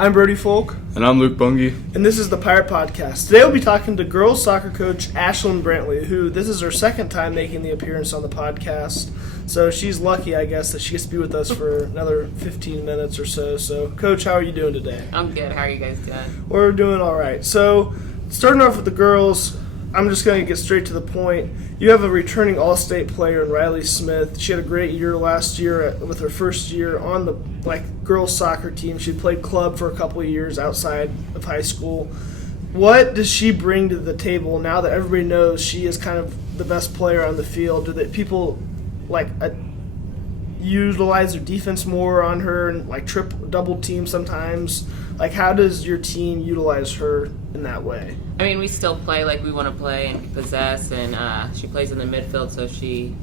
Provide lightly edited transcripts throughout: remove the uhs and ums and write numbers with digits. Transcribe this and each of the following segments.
I'm Brody Folk. And I'm Luke Bungie. And this is the Pirate Podcast. Today we'll be talking to girls soccer coach Ashlyn Brantley, who this is her second time making the appearance on the podcast. So she's lucky, I guess, that she gets to be with us for another 15 minutes or so. So, Coach, how are you doing today? I'm good. How are you guys doing? We're doing all right. So, starting off with the girls, I'm just going to get straight to the point. You have a returning All-State player in Riley Smith. She had a great year last year with her first year on the girls soccer team. She played club for a couple of years outside of high school. What does she bring to the table now that everybody knows she is kind of the best player on the field? Do that people utilize their defense more on her and double team sometimes? How does your team utilize her in that way? I mean, we still play like we want to play and possess, and she plays in the midfield, so she,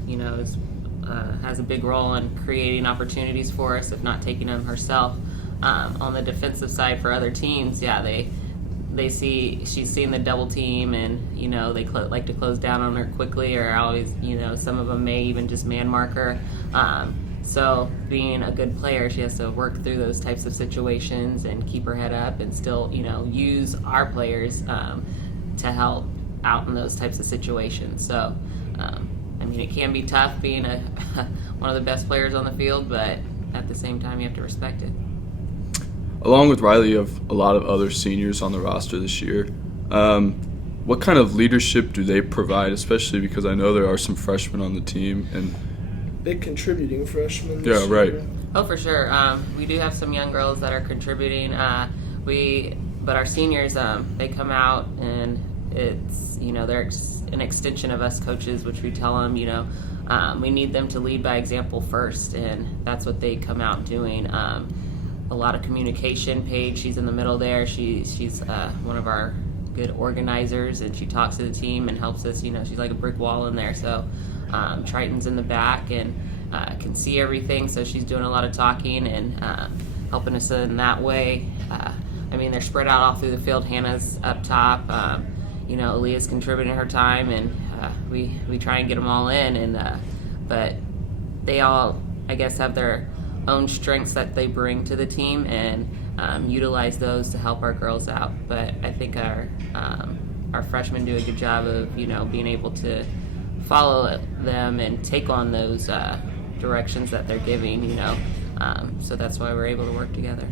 has a big role in creating opportunities for us, if not taking them herself. On the defensive side for other teams, they see she's seen the double team, and they like to close down on her quickly, or always, some of them may even just man mark her. So being a good player, she has to work through those types of situations and keep her head up and still, use our players to help out in those types of situations. So, it can be tough being one of the best players on the field, but at the same time, you have to respect it. Along with Riley, you have a lot of other seniors on the roster this year. What kind of leadership do they provide, especially because I know there are some freshmen on the team and big contributing freshmen. Yeah, right. Oh, for sure. We do have some young girls that are contributing. But our seniors, they come out and it's, they're an extension of us coaches, which we tell them, we need them to lead by example first, and that's what they come out doing. A lot of communication. Paige, she's in the middle there. She's one of our good organizers, and she talks to the team and helps us. She's like a brick wall in there. So Triton's in the back and can see everything, so she's doing a lot of talking and helping us in that way. They're spread out all through the field. Hannah's up top. Aaliyah's contributing her time, and we try and get them all in. And but they all, I guess, have their own strengths that they bring to the team, and utilize those to help our girls out. But I think our freshmen do a good job of being able to follow them and take on those directions that they're giving. So that's why we're able to work together.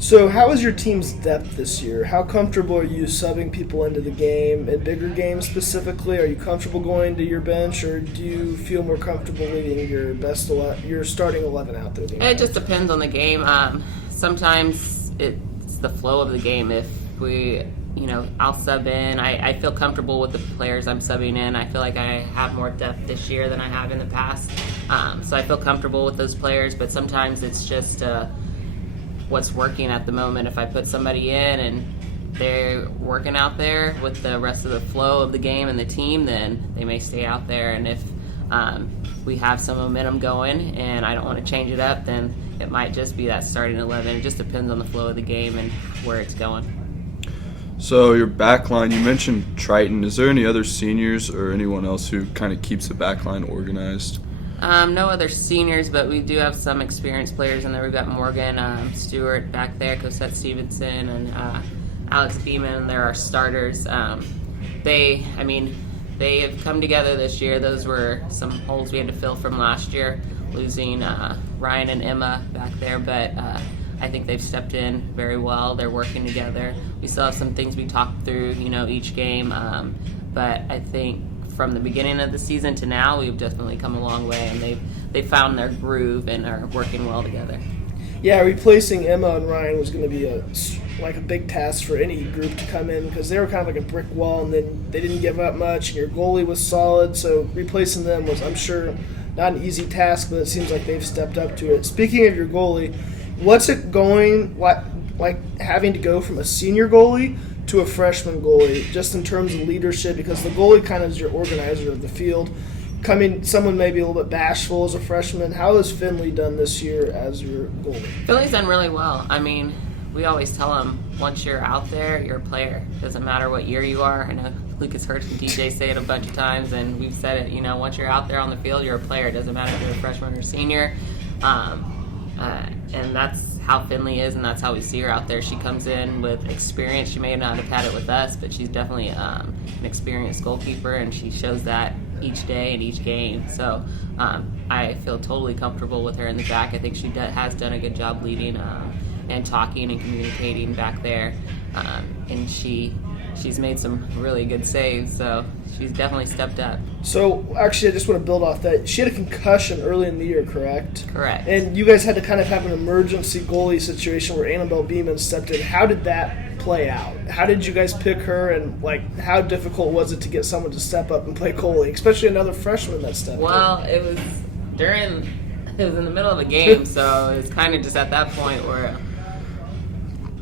So how is your team's depth this year? How comfortable are you subbing people into the game, in bigger games specifically? Are you comfortable going to your bench, or do you feel more comfortable leaving your starting 11 out there? It just depends on the game. Sometimes it's the flow of the game. If we, I'll sub in. I feel comfortable with the players I'm subbing in. I feel like I have more depth this year than I have in the past. So I feel comfortable with those players, but sometimes it's just what's working at the moment. If I put somebody in and they're working out there with the rest of the flow of the game and the team, then they may stay out there. And if we have some momentum going and I don't want to change it up, then it might just be that starting 11. It just depends on the flow of the game and where it's going. So your back line, you mentioned Triton. Is there any other seniors or anyone else who kind of keeps the back line organized? No other seniors, but we do have some experienced players in there. We've got Morgan Stewart back there, Cosette Stevenson, and Alex Beeman. They're our starters. They have come together this year. Those were some holes we had to fill from last year, losing Ryan and Emma back there, but I think they've stepped in very well. They're working together. We still have some things we talk through, each game, but I think from the beginning of the season to now, we've definitely come a long way, and they've found their groove and are working well together. Yeah, replacing Emma and Ryan was going to be a big task for any group to come in, because they were kind of like a brick wall, and then they didn't give up much, and your goalie was solid, so replacing them was, I'm sure, not an easy task, but it seems like they've stepped up to it. Speaking of your goalie, what's it going like having to go from a senior goalie to a freshman goalie, just in terms of leadership, because the goalie kind of is your organizer of the field. Someone may be a little bit bashful as a freshman. How has Finley done this year as your goalie? Finley's done really well. We always tell them, once you're out there, you're a player. Doesn't matter what year you are. I know Lucas heard DJ say it a bunch of times, and we've said it, once you're out there on the field, you're a player. It doesn't matter if you're a freshman or senior. And that's how Finley is, and that's how we see her out there. She comes in with experience. She may not have had it with us, but she's definitely an experienced goalkeeper, and she shows that each day and each game. So I feel totally comfortable with her in the back. I think she has done a good job leading and talking and communicating back there, and she's made some really good saves, so she's definitely stepped up. So, actually, I just want to build off that. She had a concussion early in the year, correct? Correct. And you guys had to kind of have an emergency goalie situation where Annabelle Beeman stepped in. How did that play out? How did you guys pick her, and, how difficult was it to get someone to step up and play goalie, especially another freshman that stepped in? Well, it was in the middle of a game, so it was kind of just at that point where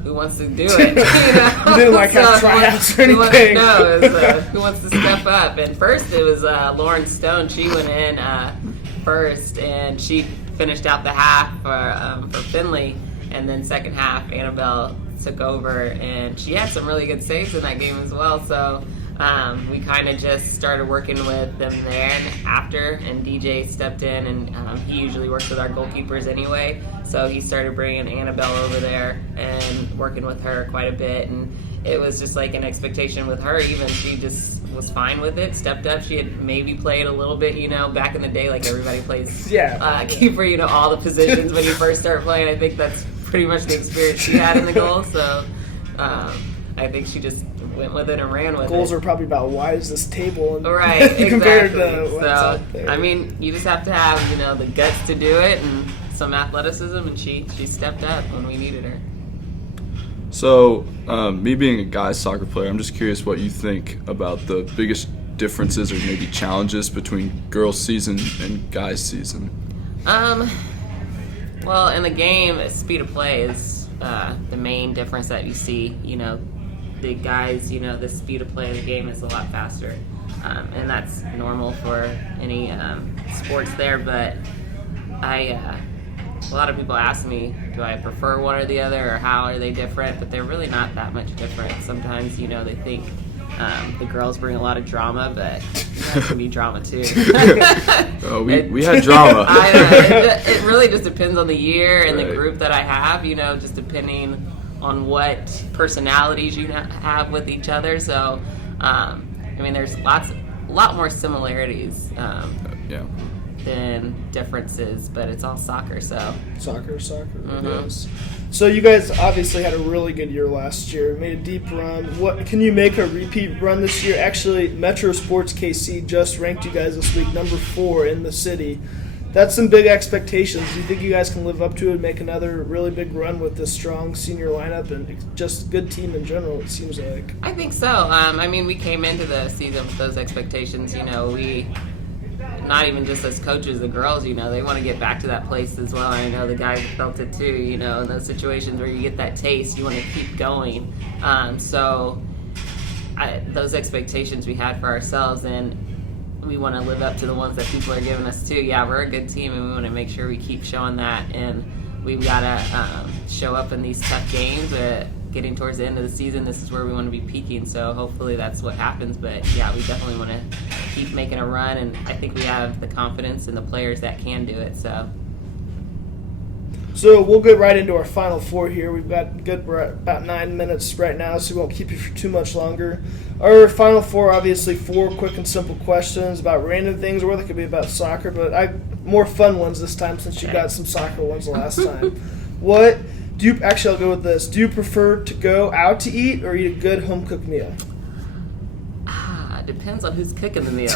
who wants to do it? You didn't have tryouts or anything. No, it was who wants to step up. And first it was Lauren Stone. She went in first, and she finished out the half for Finley. And then second half, Annabelle took over, and she had some really good saves in that game as well. So we kind of just started working with them there and after, and DJ stepped in, and he usually works with our goalkeepers anyway, so he started bringing Annabelle over there and working with her quite a bit, and it was just like an expectation with her. Even she just was fine with it, stepped up. She had maybe played a little bit, back in the day, like everybody plays keeper, all the positions when you first start playing. I think that's pretty much the experience she had in the goal, so I think she just went with it and ran with it. Goals are probably about wide as this table, and right? Exactly. Compared to what's out there. I mean, you just have to have the guts to do it and some athleticism, and she stepped up when we needed her. So, me being a guys soccer player, I'm just curious what you think about the biggest differences or maybe challenges between girls' season and guys' season. Well, in the game, speed of play is the main difference that you see. The guys, the speed of play in the game is a lot faster, and that's normal for any sports there. But a lot of people ask me, do I prefer one or the other, or how are they different? But they're really not that much different. Sometimes, they think the girls bring a lot of drama, but that can be drama too. We had drama. I know. It really just depends on the year and right. the group that I have, just depending on what personalities you have with each other. So, there's a lot more similarities than differences, but it's all soccer. So Soccer, mm-hmm. Yes. So you guys obviously had a really good year last year, made a deep run. What can you make a repeat run this year? Actually, Metro Sports KC just ranked you guys this week number 4 in the city. That's some big expectations. Do you think you guys can live up to it and make another really big run with this strong senior lineup and just good team in general, it seems like? I think so. We came into the season with those expectations. We, not even just as coaches, the girls, they want to get back to that place as well. And I know the guys felt it too, in those situations where you get that taste, you want to keep going. Those expectations we had for ourselves, and we want to live up to the ones that people are giving us too. Yeah, we're a good team, and we want to make sure we keep showing that. And we've got to show up in these tough games. Getting towards the end of the season, this is where we want to be peaking. So hopefully that's what happens. But yeah, we definitely want to keep making a run, and I think we have the confidence in the players that can do it. So we'll get right into our Final Four here. We're at about 9 minutes right now, so we won't keep you for too much longer. Our Final Four, obviously, 4 quick and simple questions about random things, or they could be about soccer, but more fun ones this time since you got some soccer ones the last time. Actually, I'll go with this. Do you prefer to go out to eat or eat a good home-cooked meal? Depends on who's cooking the meal.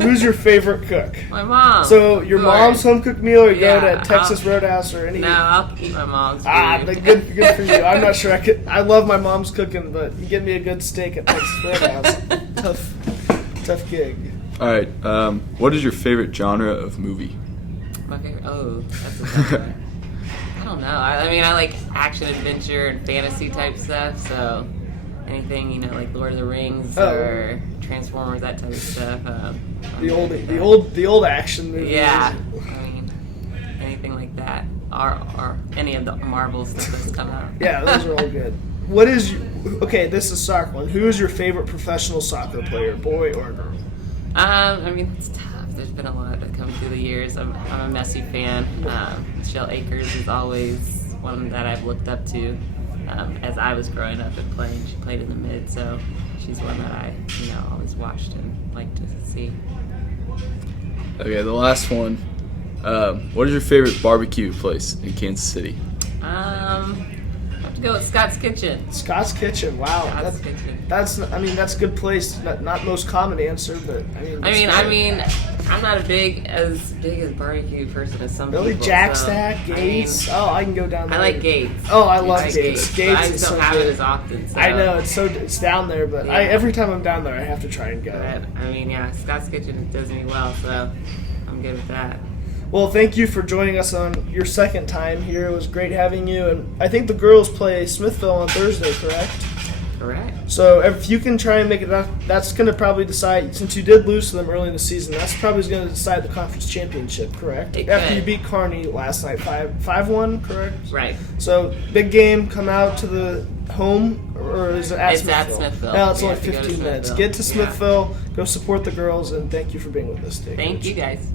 Who's your favorite cook? My mom. So your mom's home-cooked meal, or you go to Texas Roadhouse or any? No, I'll eat my mom's food. Good for you. I'm not sure I could. I love my mom's cooking, but you give me a good steak at Texas Roadhouse. Tough gig. All right. What is your favorite genre of movie? My favorite? Oh, that's a tough one. I don't know. I like action, adventure, and fantasy type stuff. So anything, like Lord of the Rings or Transformers, that type of stuff. The old action movies. Yeah. Anything like that, or any of the Marvels that come out. Yeah, those are all good. This is soccer one. Who is your favorite professional soccer player, boy or girl? It's tough. There's been a lot that come through the years. I'm a Messi fan. Michelle Akers is always one that I've looked up to as I was growing up and playing. She played in the mid, so she's one that I always watched and liked to see. Okay, the last one. What is your favorite barbecue place in Kansas City? I have to go with Scott's Kitchen. Scott's Kitchen. Wow, Scott's Kitchen. that's a good place. Not most common answer, but I mean, I'm not as big as barbecue person as some Billy people. Jack so, Stack, Gates. I can go down there. I like Gates. Oh, I love like Gates. Gates. I is just don't so have good. it as often. So. I know it's down there, but Yeah. every time I'm down there, I have to try and go. But, Scott's Kitchen does me well, so I'm good with that. Well, thank you for joining us on your second time here. It was great having you, and I think the girls play Smithville on Thursday, correct? Correct. So if you can try and make it up, that's going to probably decide, since you did lose to them early in the season, that's probably going to decide the conference championship, correct? It After could. you beat Kearney last night, 5-1, correct? Right. So big game, come out to the home, or is it at It's Smithville? at Smithville. No, it's We only have to go to 15 minutes. Smithville. Get to Smithville, go support the girls, and thank you for being with us today. Thank Coach. you, guys.